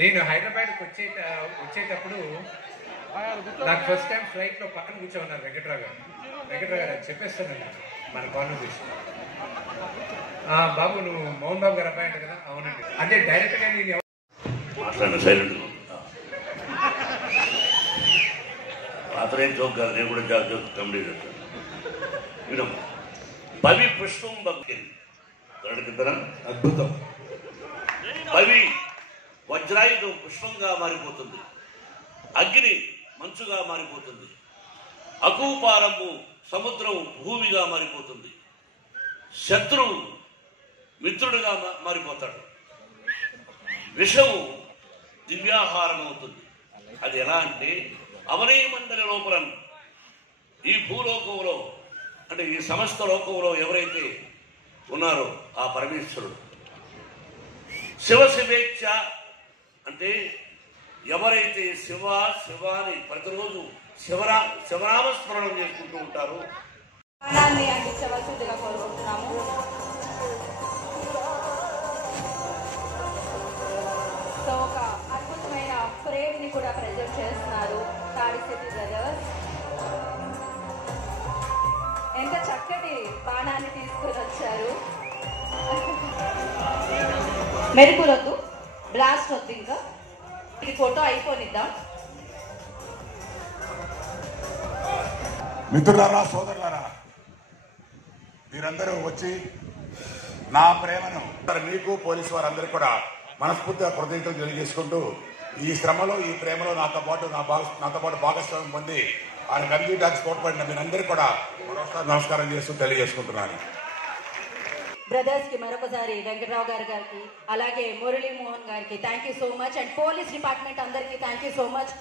నేను హైదరాబాద్కి వచ్చేటప్పుడు నాకు ఫస్ట్ టైం ఫ్లైట్లో పక్కన కూర్చోన్నారు వెంకట్రావు గారు చెప్పేస్తానండి మన కాన్వర్సేషన్. బాబు నువ్వు మోహన్ బాబు గారు అబ్బాయి అంట కదా? అవునండి. అంటే డైరెక్ట్గా నేను మాట్లాడిన సైలెంట్ అతనేం జోక్ కాదు, నేను కూడా జోక్ కంప్లీట్ చేస్తాను. వినమ్మ పవి పుష్పం భక్తిద్దరా అద్భుతం. పవి వజ్రాయుధం పుష్పంగా మారిపోతుంది, అగ్ని మంచుగా మారిపోతుంది, అకూపారము సముద్రం భూమిగా మారిపోతుంది, శత్రువు మిత్రుడుగా మారిపోతాడు, విషము దివ్యాహారం అవుతుంది. అది ఎలా అంటే అవనే మండలి లోపల ఈ భూలోకంలో అంటే ఈ సమస్త లోకంలో ఎవరైతే ఉన్నారో ఆ పరమేశ్వరుడు. శివేచ్ఛ అంటే ఎవరైతే శివాని ప్రతిరోజు శివనామస్మరణం చేసుకుంటూ ఉంటారో అందించవలసిందిగా కోరుకుంటున్నాము. సో ఒక అద్భుతమైన ఫ్రేమ్ ని కూడా ప్రజెంట్ చేస్తున్నారు తాడిశెట్టి బ్రదర్స్. ఎంత చక్కటి బాణాన్ని తీసుకుని వచ్చారు. మెరుపులొద్దు, బ్లాస్ట్ వద్దు, ఇంకా ఈ ఫోటో అయిపోనిద్దాం. మిత్రులారా, సోదరులారా, మీరందరూ వచ్చి నా ప్రేమను మీకు పోలీసు వారందరికీ కూడా మనస్ఫూర్తిగా కృతజ్ఞతలు తెలియజేసుకుంటూ ఈ శ్రమలో ఈ ప్రేమలో నాతో పాటు భాగస్వామ్యం పొంది ఆయన కంప్యూటర్స్ తోడ్పడిన మీరందరికీ కూడా మరోసారి నమస్కారం చేస్తూ తెలియజేసుకుంటున్నాను. బ్రదర్స్ కి మరొకసారి వెంకట్రావు గారికి అలాగే మురళీ మోహన్ గారికి thank you so much. And police department అందరికీ థ్యాంక్ యూ సో మచ్.